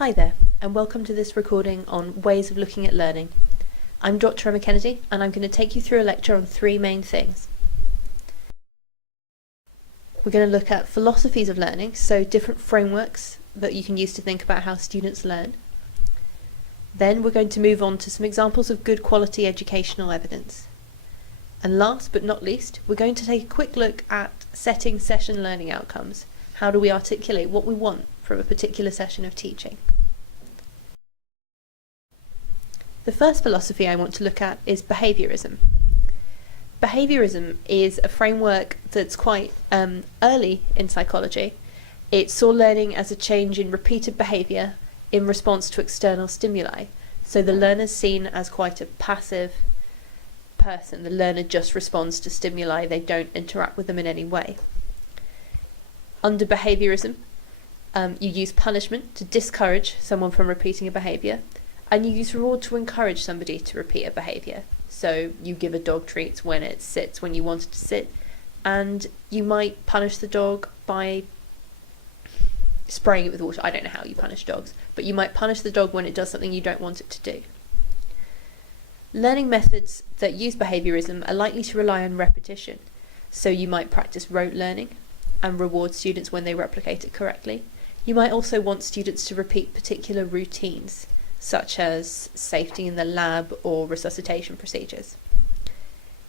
Hi there, and welcome to this recording on ways of looking at learning. I'm Dr. Emma Kennedy, and I'm going to take you through a lecture on three main things. We're going to look at philosophies of learning, so different frameworks that you can use to think about how students learn. Then we're going to move on to some examples of good quality educational evidence. And last but not least, we're going to take a quick look at setting session learning outcomes. How do we articulate what we want from a particular session of teaching? The first philosophy I want to look at is behaviorism. Behaviorism is a framework that's quite early in psychology. It saw learning as a change in repeated behaviour in response to external stimuli. So the learner's seen as quite a passive person. The learner just responds to stimuli, they don't interact with them in any way. Under behaviorism, you use punishment to discourage someone from repeating a behaviour, and you use reward to encourage somebody to repeat a behaviour. So you give a dog treats when it sits when you want it to sit, and you might punish the dog by spraying it with water. I don't know how you punish dogs, but you might punish the dog when it does something you don't want it to do. Learning methods that use behaviorism are likely to rely on repetition. So you might practice rote learning and reward students when they replicate it correctly. You might also want students to repeat particular routines, such as safety in the lab or resuscitation procedures.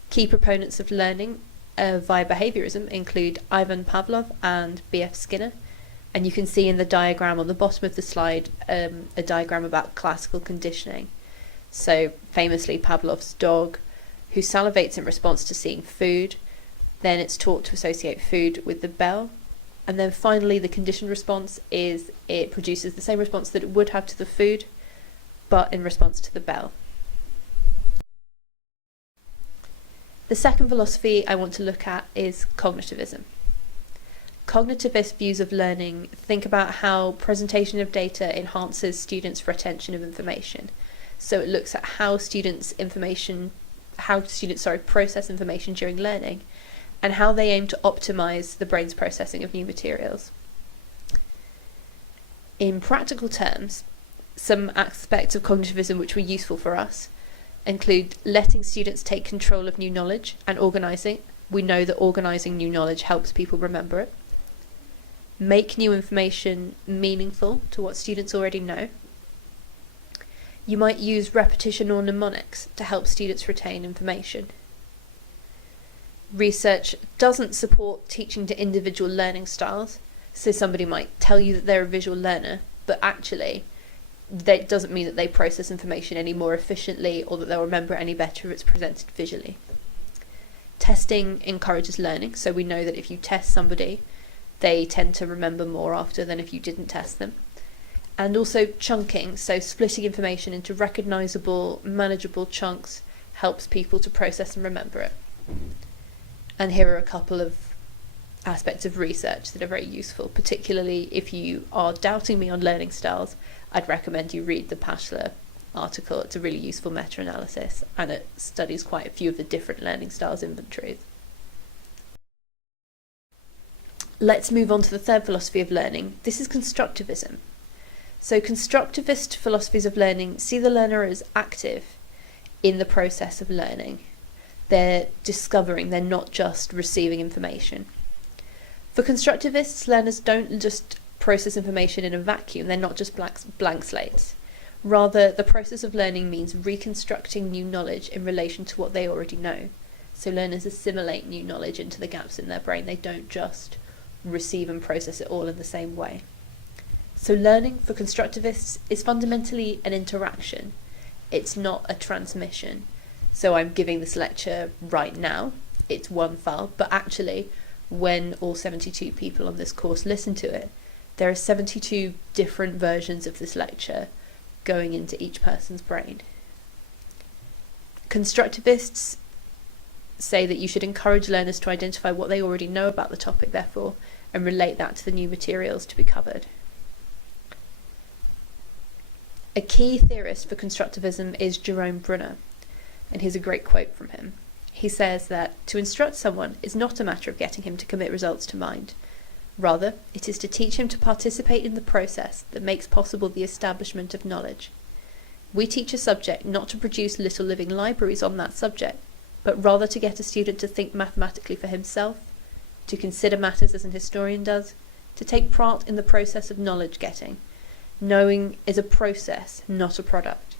Key proponents of learning via behaviorism include Ivan Pavlov and B.F. Skinner, and you can see in the diagram on the bottom of the slide a diagram about classical conditioning. So famously Pavlov's dog, who salivates in response to seeing food, then it's taught to associate food with the bell, and then finally the conditioned response is it produces the same response that it would have to the food, but in response to the bell. The second philosophy I want to look at is Cognitivism. Cognitivist views of learning think about how presentation of data enhances students' retention of information. So it looks at how students process information during learning, and how they aim to optimize the brain's processing of new materials. In practical terms, some aspects of cognitivism which were useful for us include letting students take control of new knowledge and organising. We know that organising new knowledge helps people remember it. Make new information meaningful to what students already know. You might use repetition or mnemonics to help students retain information. Research doesn't support teaching to individual learning styles, so somebody might tell you that they're a visual learner, but actually that doesn't mean that they process information any more efficiently or that they'll remember it any better if it's presented visually. Testing encourages learning, so we know that if you test somebody, they tend to remember more after than if you didn't test them. And also chunking, so splitting information into recognisable, manageable chunks helps people to process and remember it. And here are a couple of aspects of research that are very useful, particularly if you are doubting me on learning styles. I'd recommend you read the Paschler article. It's a really useful meta-analysis, and it studies quite a few of the different learning styles inventories. Let's move on to the third philosophy of learning. This is Constructivism. So constructivist philosophies of learning see the learner as active in the process of learning. They're discovering, they're not just receiving information. For constructivists, learners don't just process information in a vacuum, they're not just blank slates. Rather, the process of learning means reconstructing new knowledge in relation to what they already know. So learners assimilate new knowledge into the gaps in their brain, they don't just receive and process it all in the same way. So learning for constructivists is fundamentally an interaction. It's not a transmission. So I'm giving this lecture right now, it's one file, but actually when all 72 people on this course listen to it, there are 72 different versions of this lecture going into each person's brain. Constructivists say that you should encourage learners to identify what they already know about the topic, therefore, and relate that to the new materials to be covered. A key theorist for constructivism is Jerome Brunner, and here's a great quote from him. He says that to instruct someone is not a matter of getting him to commit results to mind. Rather, it is to teach him to participate in the process that makes possible the establishment of knowledge. We teach a subject not to produce little living libraries on that subject, but rather to get a student to think mathematically for himself, to consider matters as an historian does, to take part in the process of knowledge getting. Knowing is a process, not a product.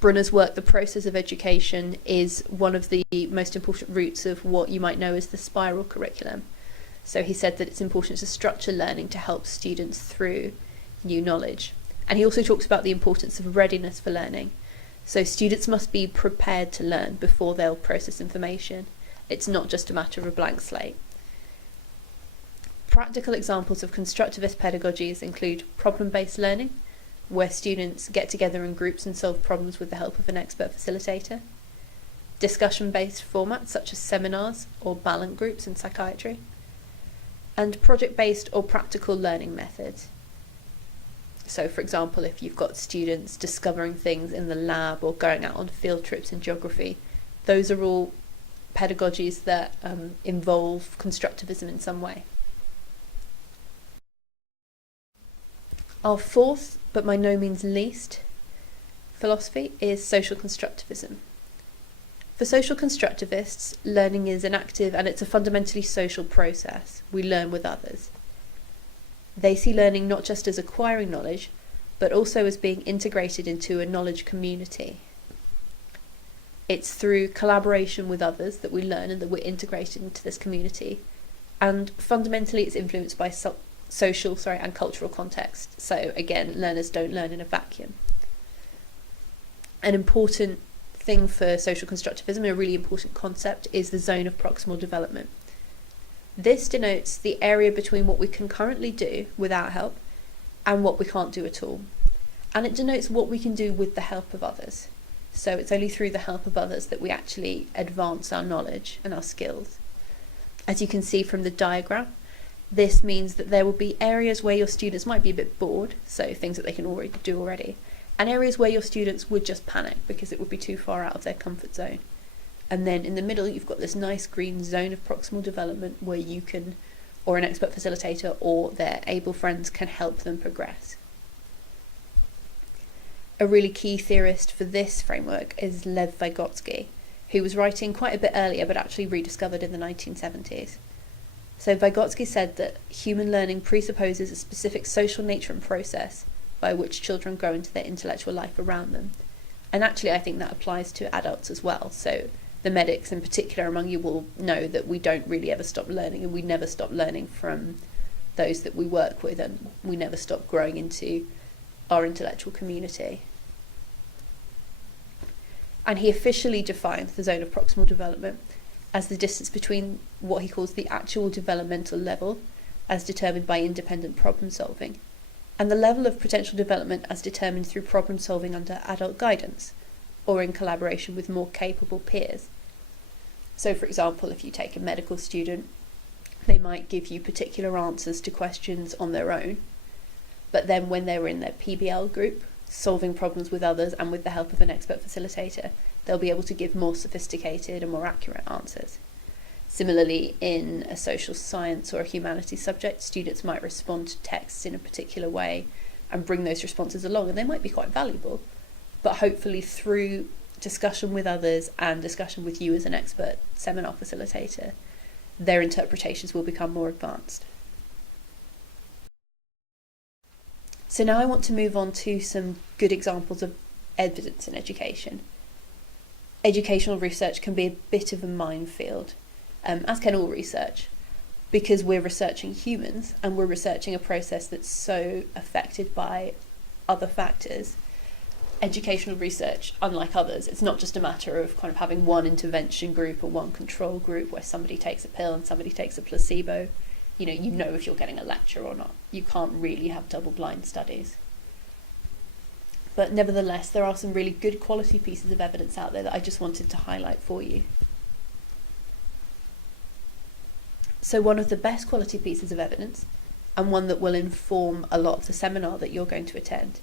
Brunner's work, The Process of Education, is one of the most important roots of what you might know as the spiral curriculum. So he said that it's important to structure learning to help students through new knowledge. And he also talks about the importance of readiness for learning. So students must be prepared to learn before they'll process information. It's not just a matter of a blank slate. Practical examples of constructivist pedagogies include problem-based learning, where students get together in groups and solve problems with the help of an expert facilitator. Discussion-based formats such as seminars or Ballant groups in psychiatry. And project-based or practical learning methods. So, for example, if you've got students discovering things in the lab or going out on field trips in geography, those are all pedagogies that involve constructivism in some way. Our fourth, but by no means least, philosophy is social constructivism. For social constructivists, learning is an active and it's a fundamentally social process. We learn with others. They see learning not just as acquiring knowledge, but also as being integrated into a knowledge community. It's through collaboration with others that we learn and that we're integrated into this community. And fundamentally, it's influenced by social and cultural context. So again, learners don't learn in a vacuum. An important thing for social constructivism, a really important concept, is the zone of proximal development. This denotes the area between what we can currently do without help and what we can't do at all. And it denotes what we can do with the help of others. So it's only through the help of others that we actually advance our knowledge and our skills. As you can see from the diagram, this means that there will be areas where your students might be a bit bored, so things that they can already do already, and areas where your students would just panic because it would be too far out of their comfort zone. And then in the middle, you've got this nice green zone of proximal development where you can, or an expert facilitator or their able friends can help them progress. A really key theorist for this framework is Lev Vygotsky, who was writing quite a bit earlier but actually rediscovered in the 1970s. So Vygotsky said that human learning presupposes a specific social nature and process by which children grow into their intellectual life around them. And actually I think that applies to adults as well. So the medics in particular among you will know that we don't really ever stop learning, and we never stop learning from those that we work with, and we never stop growing into our intellectual community. And he officially defines the zone of proximal development as the distance between what he calls the actual developmental level, as determined by independent problem solving, and the level of potential development as determined through problem solving under adult guidance, or in collaboration with more capable peers. So for example, if you take a medical student, they might give you particular answers to questions on their own, but then when they're in their PBL group, solving problems with others and with the help of an expert facilitator, they'll be able to give more sophisticated and more accurate answers. Similarly, in a social science or a humanities subject, students might respond to texts in a particular way and bring those responses along, and they might be quite valuable. But hopefully through discussion with others and discussion with you as an expert seminar facilitator, their interpretations will become more advanced. So now I want to move on to some good examples of evidence in education. Educational research can be a bit of a minefield, as can all research, because we're researching humans and we're researching a process that's so affected by other factors. Educational research, unlike others, it's not just a matter of kind of having one intervention group or one control group where somebody takes a pill and somebody takes a placebo. You know if you're getting a lecture or not. You can't really have double-blind studies. But nevertheless, there are some really good quality pieces of evidence out there that I just wanted to highlight for you. So one of the best quality pieces of evidence, and one that will inform a lot of the seminar that you're going to attend,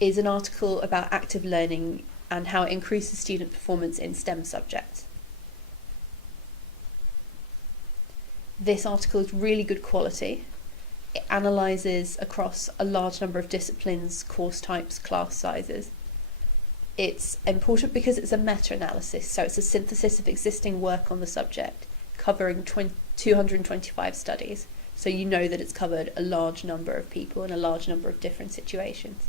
is an article about active learning and how it increases student performance in STEM subjects. This article is really good quality. It analyses across a large number of disciplines, course types, class sizes. It's important because it's a meta-analysis, so it's a synthesis of existing work on the subject, covering 225 studies. So you know that it's covered a large number of people in a large number of different situations.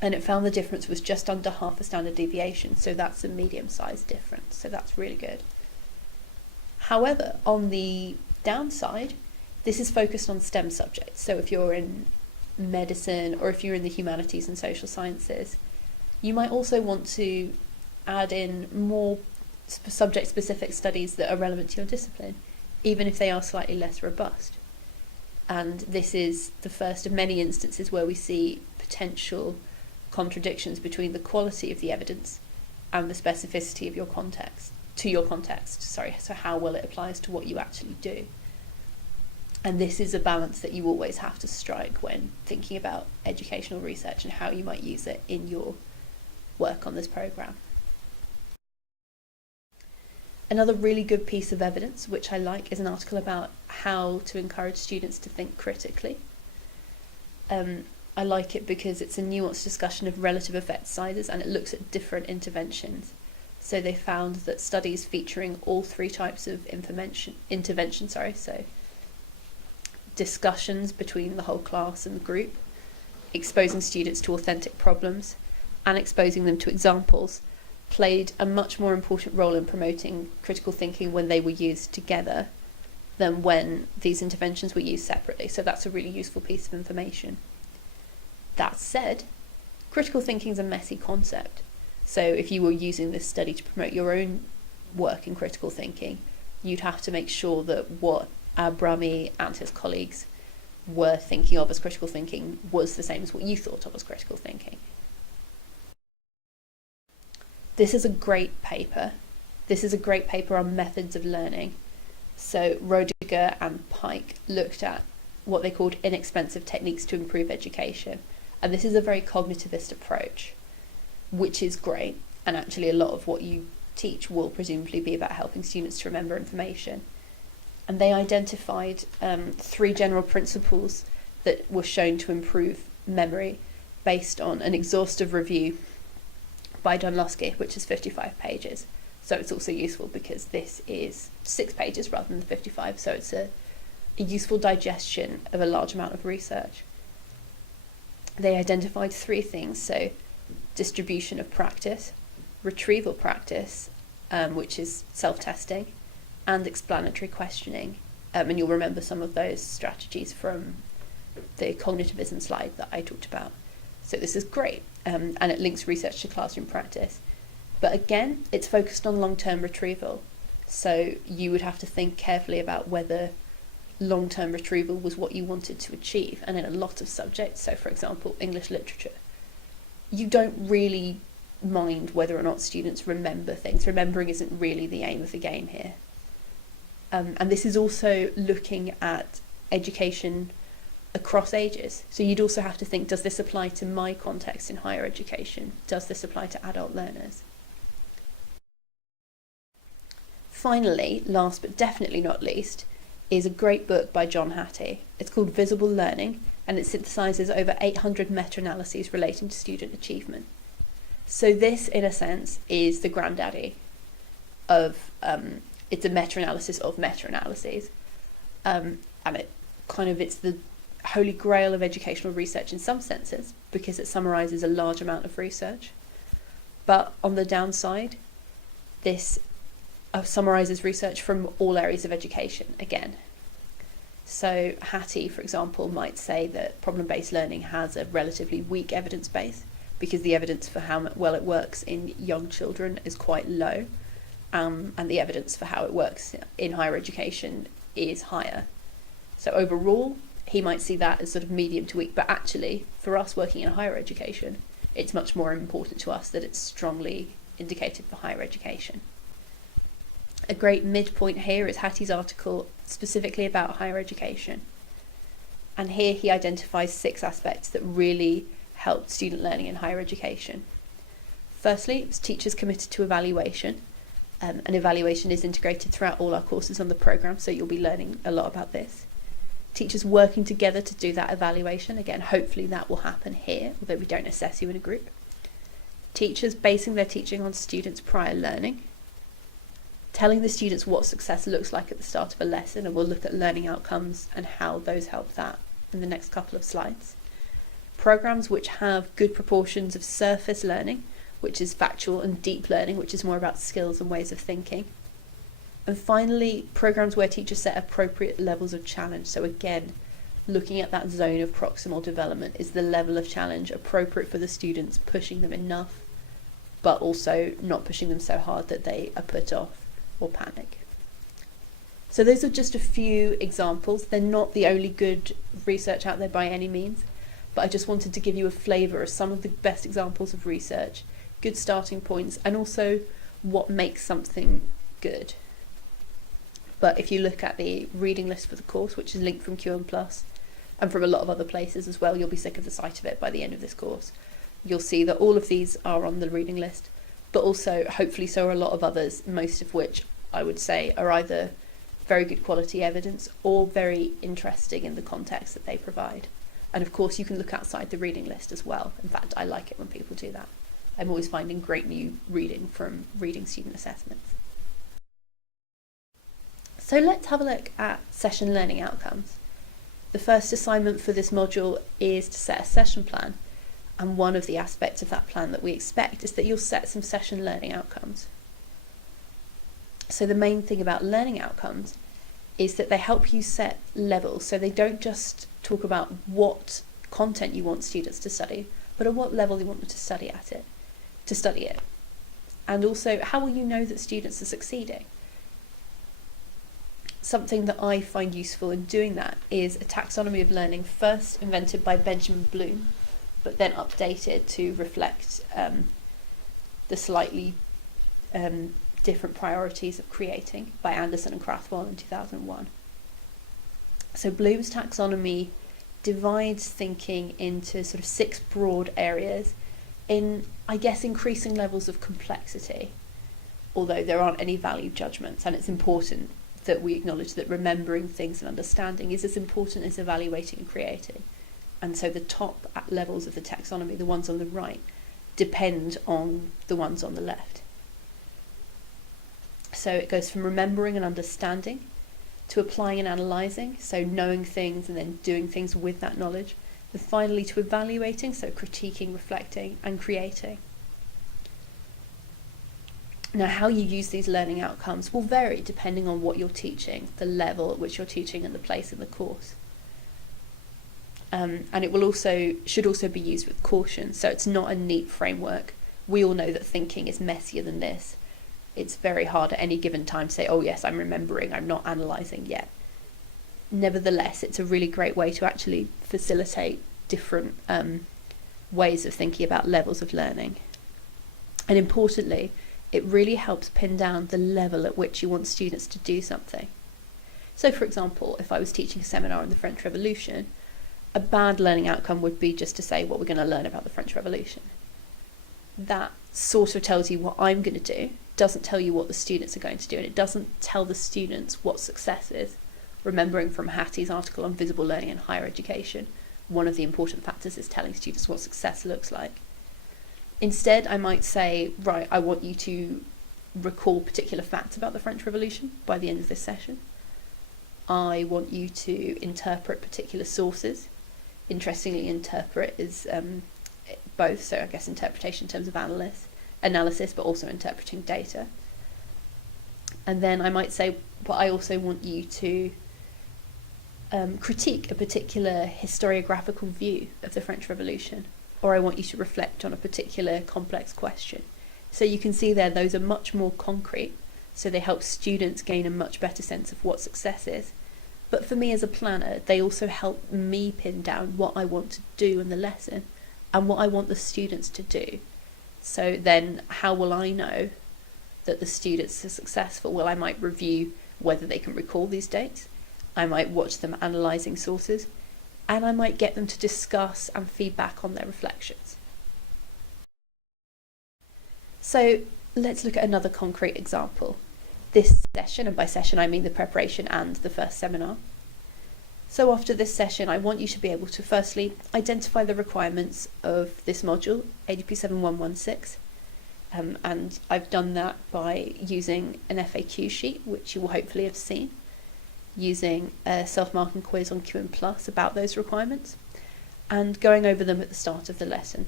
And it found the difference was just under half a standard deviation, so that's a medium-sized difference, so that's really good. However, on the downside, this is focused on STEM subjects, so if you're in medicine or if you're in the humanities and social sciences, you might also want to add in more subject-specific studies that are relevant to your discipline, even if they are slightly less robust. And this is the first of many instances where we see potential contradictions between the quality of the evidence and the specificity of your context, so how well it applies to what you actually do. And this is a balance that you always have to strike when thinking about educational research and how you might use it in your work on this programme. Another really good piece of evidence, which I like, is an article about how to encourage students to think critically. I like it because it's a nuanced discussion of relative effect sizes and it looks at different interventions. So they found that studies featuring all three types of intervention, so discussions between the whole class and the group, exposing students to authentic problems, and exposing them to examples, played a much more important role in promoting critical thinking when they were used together than when these interventions were used separately. So that's a really useful piece of information. That said, critical thinking is a messy concept. So if you were using this study to promote your own work in critical thinking, you'd have to make sure that what Abrami and his colleagues were thinking of as critical thinking was the same as what you thought of as critical thinking. This is a great paper. This is a great paper on methods of learning. So Roediger and Pike looked at what they called inexpensive techniques to improve education. And this is a very cognitivist approach, which is great. And actually a lot of what you teach will presumably be about helping students to remember information. And they identified 3 general principles that were shown to improve memory based on an exhaustive review by Dunlosky, which is 55 pages. So it's also useful because this is 6 pages rather than the 55, so it's a useful digestion of a large amount of research. They identified 3 things, so distribution of practice, retrieval practice, which is self-testing, and explanatory questioning. And you'll remember some of those strategies from the Cognitivism slide that I talked about. So this is great, and it links research to classroom practice. But again, it's focused on long-term retrieval. So you would have to think carefully about whether long-term retrieval was what you wanted to achieve. And in a lot of subjects, so for example, English literature, you don't really mind whether or not students remember things. Remembering isn't really the aim of the game here. And this is also looking at education across ages. So you'd also have to think, does this apply to my context in higher education? Does this apply to adult learners? Finally, last but definitely not least, is a great book by John Hattie. It's called Visible Learning, and it synthesises over 800 meta-analyses relating to student achievement. So this, in a sense, is the granddaddy of, it's a meta-analysis of meta-analyses. And it's the holy grail of educational research in some senses, because it summarises a large amount of research. But on the downside, this summarises research from all areas of education again. So Hattie, for example, might say that problem-based learning has a relatively weak evidence base because the evidence for how well it works in young children is quite low, and the evidence for how it works in higher education is higher. So overall, he might see that as sort of medium to weak, but actually, for us working in higher education, it's much more important to us that it's strongly indicated for higher education. A great midpoint here is Hattie's article specifically about higher education. And here he identifies 6 aspects that really helped student learning in higher education. Firstly, it was teachers committed to evaluation. and evaluation is integrated throughout all our courses on the programme, so you'll be learning a lot about this. Teachers working together to do that evaluation, again, hopefully that will happen here, although we don't assess you in a group. Teachers basing their teaching on students' prior learning, telling the students what success looks like at the start of a lesson, and we'll look at learning outcomes and how those help that in the next couple of slides. Programmes which have good proportions of surface learning, which is factual, and deep learning, which is more about skills and ways of thinking. And finally, programmes where teachers set appropriate levels of challenge. So again, looking at that zone of proximal development, is the level of challenge appropriate for the students, pushing them enough, but also not pushing them so hard that they are put off or panic. So those are just a few examples. They're not the only good research out there by any means, but I just wanted to give you a flavour of some of the best examples of research, good starting points, and also what makes something good. But if you look at the reading list for the course, which is linked from QMUL+, and from a lot of other places as well, you'll be sick of the sight of it by the end of this course. You'll see that all of these are on the reading list, but also hopefully so are a lot of others, most of which I would say are either very good quality evidence or very interesting in the context that they provide. And of course you can look outside the reading list as well. In fact, I like it when people do that. I'm always finding great new reading from reading student assessments. So let's have a look at session learning outcomes. The first assignment for this module is to set a session plan, and one of the aspects of that plan that we expect is that you'll set some session learning outcomes. So the main thing about learning outcomes is that they help you set levels, so they don't just talk about what content you want students to study, but at what level you want them to study it. And also, how will you know that students are succeeding? Something that I find useful in doing that is a taxonomy of learning, first invented by Benjamin Bloom, but then updated to reflect the slightly different priorities of creating by Anderson and Krathwohl in 2001. So Bloom's taxonomy divides thinking into sort of 6 broad areas in, I guess, increasing levels of complexity, although there aren't any value judgments, and it's important that we acknowledge that remembering things and understanding is as important as evaluating and creating. And so the top levels of the taxonomy, the ones on the right, depend on the ones on the left. So it goes from remembering and understanding to applying and analysing, so knowing things and then doing things with that knowledge, and finally to evaluating, so critiquing, reflecting and creating. Now, how you use these learning outcomes will vary depending on what you're teaching, the level at which you're teaching and the place in the course. And it will should also be used with caution, so it's not a neat framework. We all know that thinking is messier than this. It's very hard at any given time to say, oh yes, I'm remembering, I'm not analysing yet. Nevertheless, it's a really great way to actually facilitate different ways of thinking about levels of learning. And importantly, it really helps pin down the level at which you want students to do something. So for example, if I was teaching a seminar on the French Revolution, a bad learning outcome would be just to say what we're going to learn about the French Revolution. That sort of tells you what I'm going to do, doesn't tell you what the students are going to do, and it doesn't tell the students what success is. Remembering from Hattie's article on visible learning in higher education, one of the important factors is telling students what success looks like. Instead, I might say, right, I want you to recall particular facts about the French Revolution by the end of this session. I want you to interpret particular sources. Interestingly, interpret is both, so I guess interpretation in terms of analysis, but also interpreting data. And then I might say, but I also want you to critique a particular historiographical view of the French Revolution, or I want you to reflect on a particular complex question. So you can see there, those are much more concrete, so they help students gain a much better sense of what success is. But for me as a planner, they also help me pin down what I want to do in the lesson and what I want the students to do. So then how will I know that the students are successful? Well, I might review whether they can recall these dates, I might watch them analysing sources, and I might get them to discuss and feedback on their reflections. So let's look at another concrete example. This session, and by session I mean the preparation and the first seminar. So after this session, I want you to be able to firstly identify the requirements of this module, ADP7116, and I've done that by using an FAQ sheet, which you will hopefully have seen, using a self-marking quiz on QMUL about those requirements, and going over them at the start of the lesson.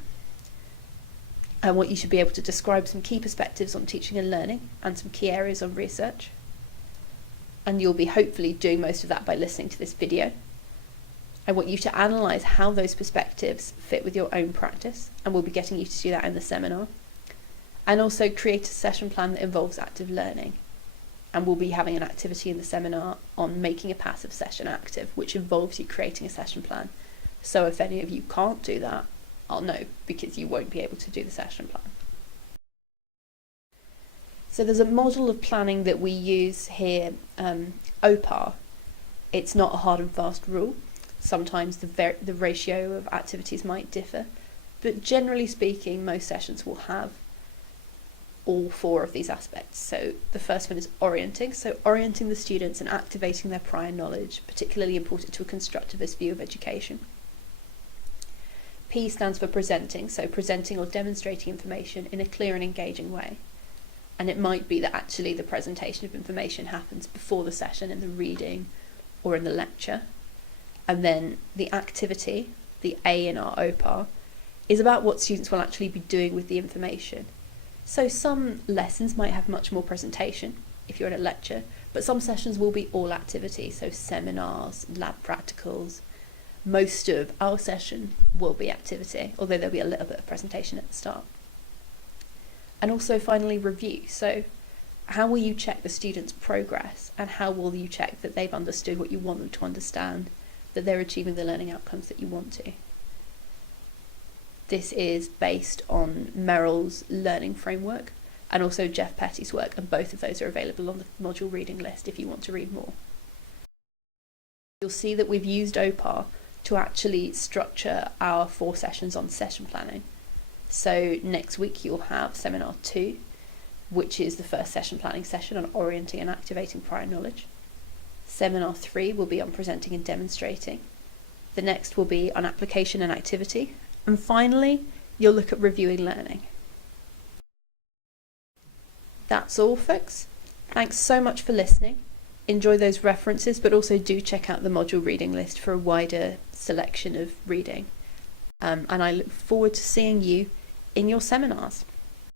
I want you to be able to describe some key perspectives on teaching and learning and some key areas on research. And you'll be hopefully doing most of that by listening to this video. I want you to analyse how those perspectives fit with your own practice, and we'll be getting you to do that in the seminar. And also create a session plan that involves active learning. And we'll be having an activity in the seminar on making a passive session active, which involves you creating a session plan. So if any of you can't do that, I'll know, because you won't be able to do the session plan. So there's a model of planning that we use here, OPAR. It's not a hard and fast rule. Sometimes the ratio of activities might differ, but generally speaking, most sessions will have all four of these aspects. So the first one is orienting. So orienting the students and activating their prior knowledge, particularly important to a constructivist view of education. P stands for presenting, so presenting or demonstrating information in a clear and engaging way. And it might be that actually the presentation of information happens before the session in the reading or in the lecture. And then the activity, the A in our OPAR, is about what students will actually be doing with the information. So some lessons might have much more presentation if you're in a lecture, but some sessions will be all activity, so seminars, lab practicals. Most of our session will be activity, although there'll be a little bit of presentation at the start. And also finally review. So how will you check the students' progress, and how will you check that they've understood what you want them to understand, that they're achieving the learning outcomes that you want to? This is based on Merrill's learning framework and also Jeff Petty's work, and both of those are available on the module reading list if you want to read more. You'll see that we've used OPAR to actually structure our 4 sessions on session planning. So next week you'll have seminar 2, which is the first session planning session on orienting and activating prior knowledge. Seminar 3 will be on presenting and demonstrating. The next will be on application and activity. And finally, you'll look at reviewing learning. That's all, folks. Thanks so much for listening. Enjoy those references, but also do check out the module reading list for a wider selection of reading. And I look forward to seeing you in your seminars.